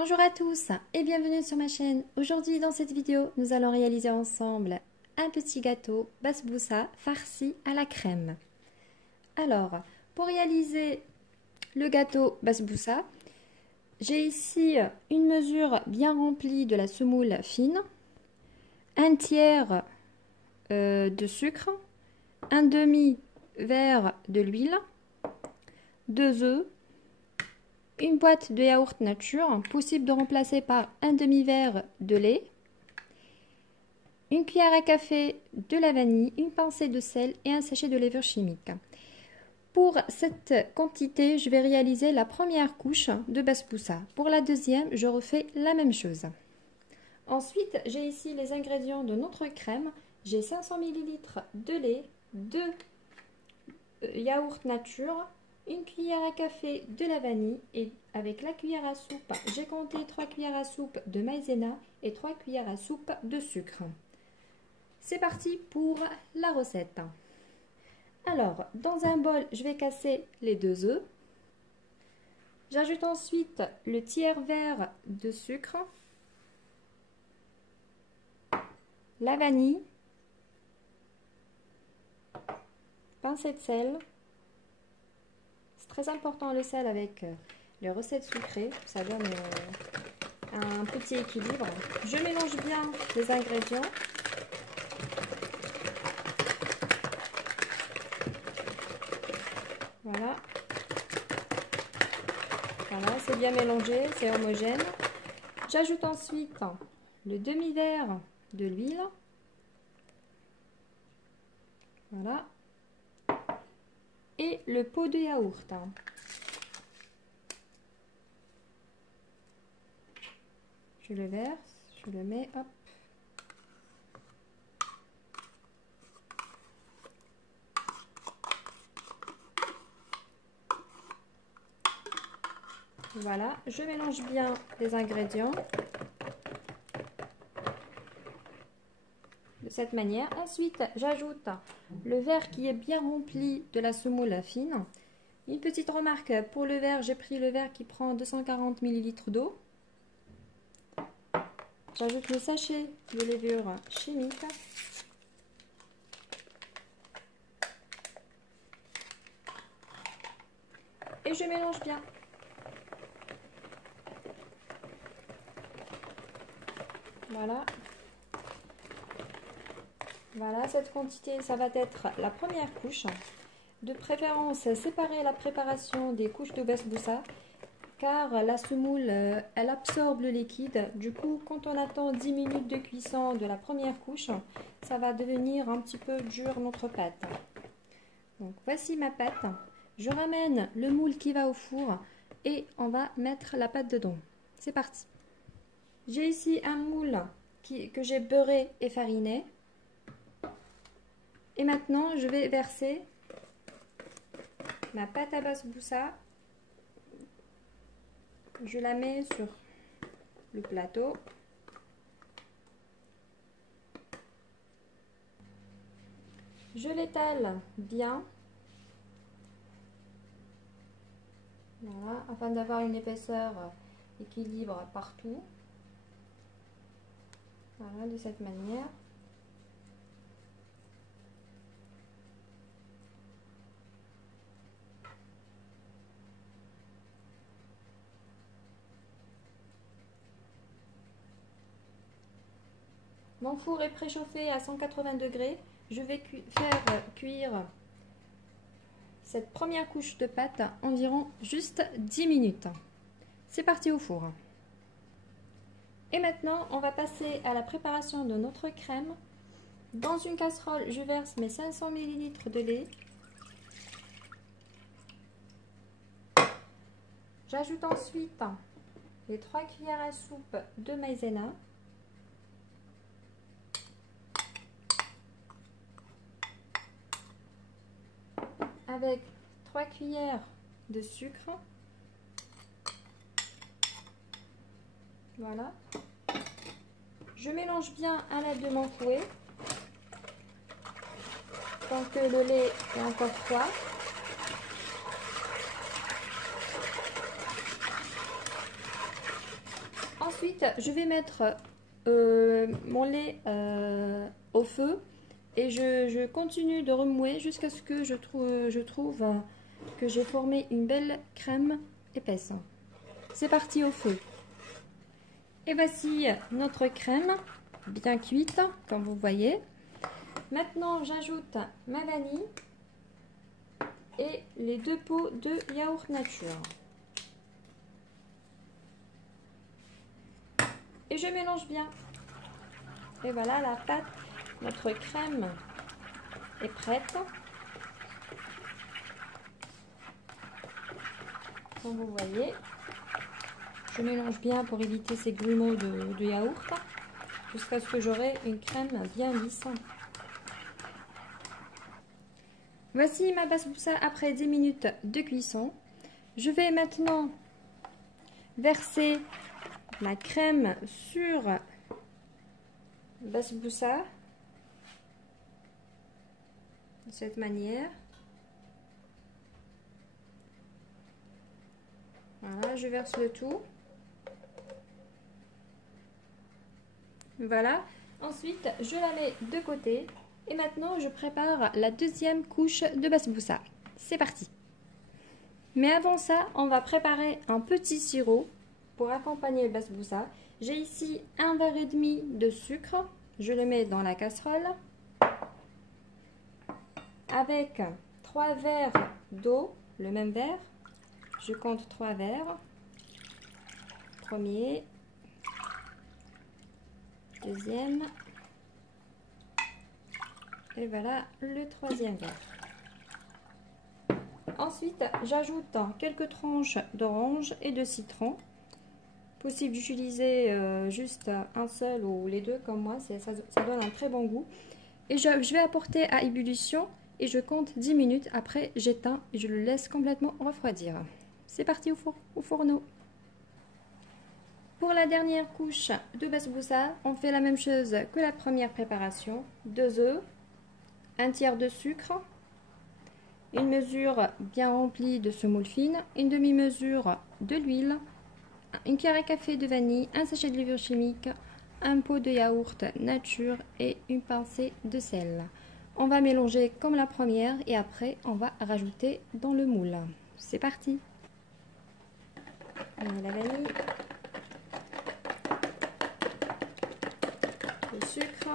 Bonjour à tous et bienvenue sur ma chaîne. Aujourd'hui dans cette vidéo, nous allons réaliser ensemble un petit gâteau basboussa farci à la crème. Alors, pour réaliser le gâteau basboussa, j'ai ici une mesure bien remplie de la semoule fine, un tiers de sucre, un demi-verre de l'huile, 2 œufs, une boîte de yaourt nature, possible de remplacer par un demi-verre de lait, une cuillère à café de la vanille, une pincée de sel et un sachet de levure chimique. Pour cette quantité, je vais réaliser la première couche de basboussa. Pour la deuxième, je refais la même chose. Ensuite, j'ai ici les ingrédients de notre crème. J'ai 500 ml de lait, 2 yaourt nature, une cuillère à café de la vanille et avec la cuillère à soupe, j'ai compté 3 cuillères à soupe de maïzena et 3 cuillères à soupe de sucre. C'est parti pour la recette. Alors, dans un bol, je vais casser les 2 œufs. J'ajoute ensuite le tiers verre de sucre, la vanille, pincée de sel. Très important le sel avec les recettes sucrées, ça donne un petit équilibre. Je mélange bien les ingrédients. Voilà. Voilà, c'est bien mélangé, c'est homogène. J'ajoute ensuite le demi-verre de l'huile. Voilà. Et le pot de yaourt. Je le verse, je le mets, hop. Voilà, je mélange bien les ingrédients de cette manière. Ensuite, j'ajoute le verre qui est bien rempli de la semoule fine. Une petite remarque, pour le verre, j'ai pris le verre qui prend 240 ml d'eau. J'ajoute le sachet de levure chimique. Et je mélange bien. Voilà. Voilà, cette quantité, ça va être la première couche. De préférence, séparer la préparation des couches de basboussa, car la semoule, elle absorbe le liquide. Du coup, quand on attend 10 minutes de cuisson de la première couche, ça va devenir un petit peu dur notre pâte. Donc, voici ma pâte. Je ramène le moule qui va au four et on va mettre la pâte dedans. C'est parti. J'ai ici un moule que j'ai beurré et fariné. Et maintenant, je vais verser ma pâte à basboussa. Je la mets sur le plateau. Je l'étale bien. Voilà, afin d'avoir une épaisseur équilibre partout. Voilà, de cette manière. Mon four est préchauffé à 180 degrés. Je vais faire cuire cette première couche de pâte environ juste 10 minutes. C'est parti au four. Et maintenant, on va passer à la préparation de notre crème. Dans une casserole, je verse mes 500 ml de lait. J'ajoute ensuite les 3 cuillères à soupe de maïzena. Avec 3 cuillères de sucre. Voilà. Je mélange bien à l'aide de mon fouet tant que le lait est encore froid. Ensuite, je vais mettre mon lait au feu et je continue de remuer jusqu'à ce que je trouve que j'ai formé une belle crème épaisse. C'est parti au feu. Et voici notre crème bien cuite, comme vous voyez. Maintenant, j'ajoute ma vanille et les 2 pots de yaourt nature. Et je mélange bien. Et voilà, la pâte, notre crème est prête. Comme vous voyez, je mélange bien pour éviter ces grumeaux de yaourt jusqu'à ce que j'aurai une crème bien lisse. Voici ma basbousa après 10 minutes de cuisson. Je vais maintenant verser la crème sur basbousa de cette manière. Voilà, je verse le tout. Voilà. Ensuite, je la mets de côté. Et maintenant, je prépare la deuxième couche de basbousa. C'est parti. Mais avant ça, on va préparer un petit sirop pour accompagner le basbousa. J'ai ici 1,5 verre de sucre. Je le mets dans la casserole. Avec 3 verres d'eau, le même verre. Je compte 3 verres. Premier. Deuxième. Et voilà le troisième verre. Ensuite, j'ajoute quelques tranches d'orange et de citron. Possible d'utiliser juste un seul ou les deux comme moi, ça donne un très bon goût. Et je vais apporter à ébullition et je compte 10 minutes. Après, j'éteins et je le laisse complètement refroidir. C'est parti au fourneau. Pour la dernière couche de basbousa, on fait la même chose que la première préparation. 2 œufs. 1 tiers de sucre, une mesure bien remplie de semoule fine, une demi-mesure de l'huile, une cuillère à café de vanille, un sachet de levure chimique, un pot de yaourt nature et une pincée de sel. On va mélanger comme la première et après on va rajouter dans le moule. C'est parti. On met la vanille, le sucre,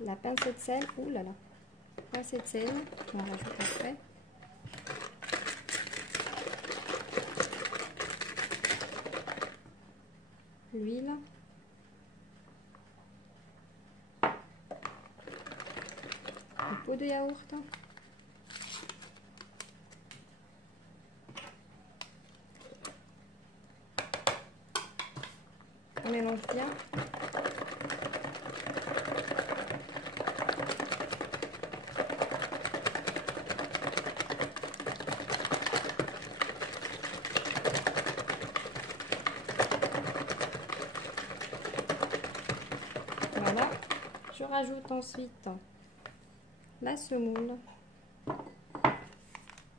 la pincée de sel, ouh là là, pincée de sel, on rajoute après. L'huile. Un pot de yaourt. On mélange bien. Voilà, je rajoute ensuite la semoule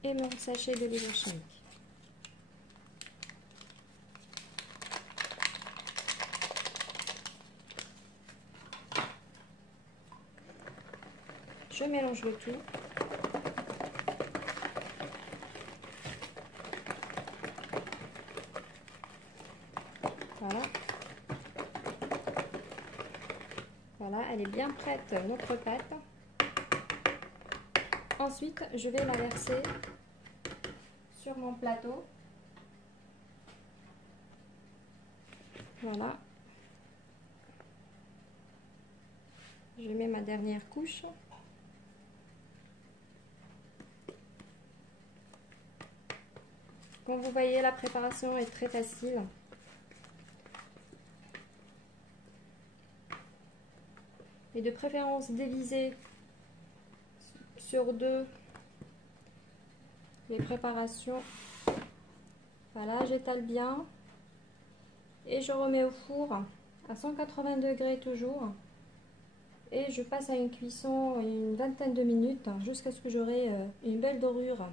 et mon sachet de levure chimique. Je mélange le tout. Voilà. Voilà, elle est bien prête, notre pâte. Ensuite, je vais la verser sur mon plateau. Voilà. Je mets ma dernière couche. Comme vous voyez, la préparation est très facile. Et de préférence diviser sur 2 les préparations. Voilà, j'étale bien et je remets au four à 180 degrés toujours et je passe à une cuisson une vingtaine de minutes jusqu'à ce que j'aurai une belle dorure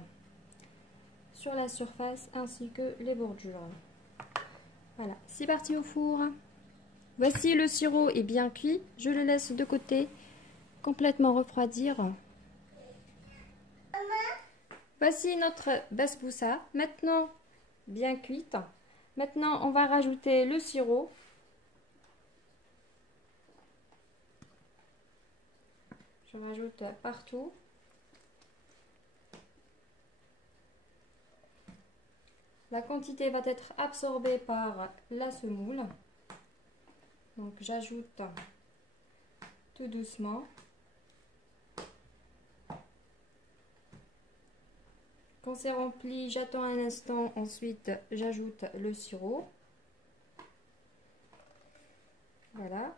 sur la surface ainsi que les bordures. Voilà, c'est parti au four. Voici le sirop est bien cuit. Je le laisse de côté, complètement refroidir. Voici notre basbousa, maintenant bien cuite. Maintenant, on va rajouter le sirop. Je rajoute partout. La quantité va être absorbée par la semoule. Donc j'ajoute tout doucement. Quand c'est rempli, j'attends un instant. Ensuite, j'ajoute le sirop. Voilà.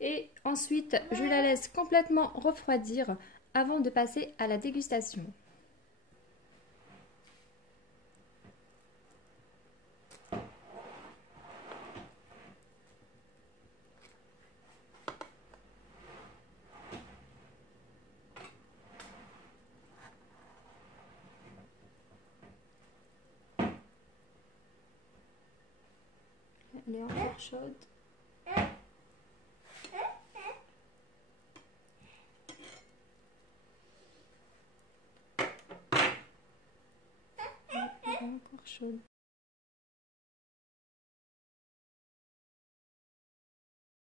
Et ensuite, je la laisse complètement refroidir avant de passer à la dégustation. Elle est encore chaude. Elle est encore chaude.